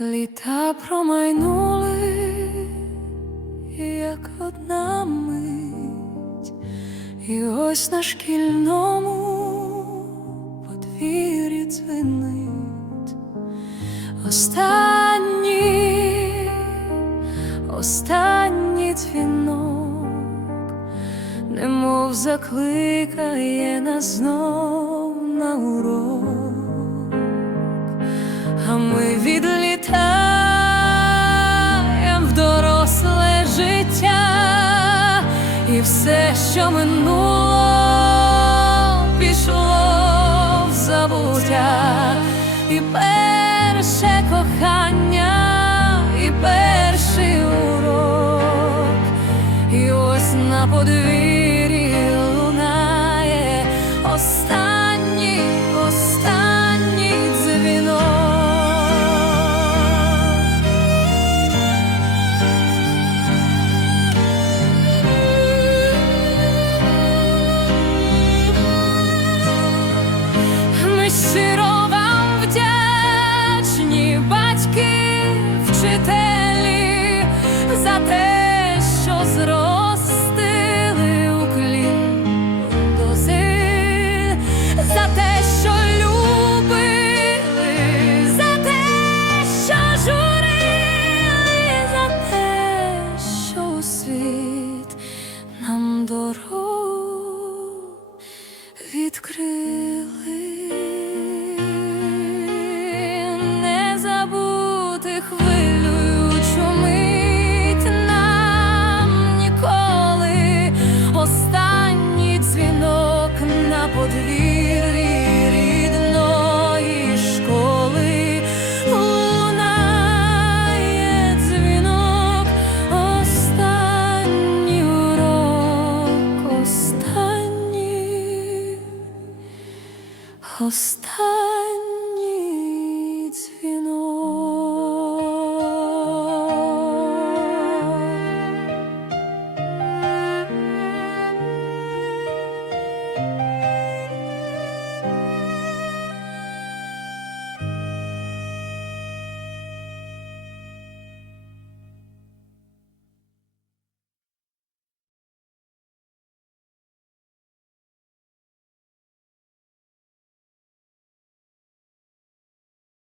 Літа промайнули, як одна мить, і ось на шкільному подвір'ї дзвенить. Останній, останній дзвінок, немов закликає нас знов на урок Все, що минуло, пішло в забуття, і перше кохання, і перший урок, і ось на подвір'ї лунає остання. вчителі, за те, що зростили у клін до за те, що любили, за те, що журили, за те, що у світ нам дорогу відкрив. подвір'ї рідної школи лунає дзвінок, останній урок, останній, останній.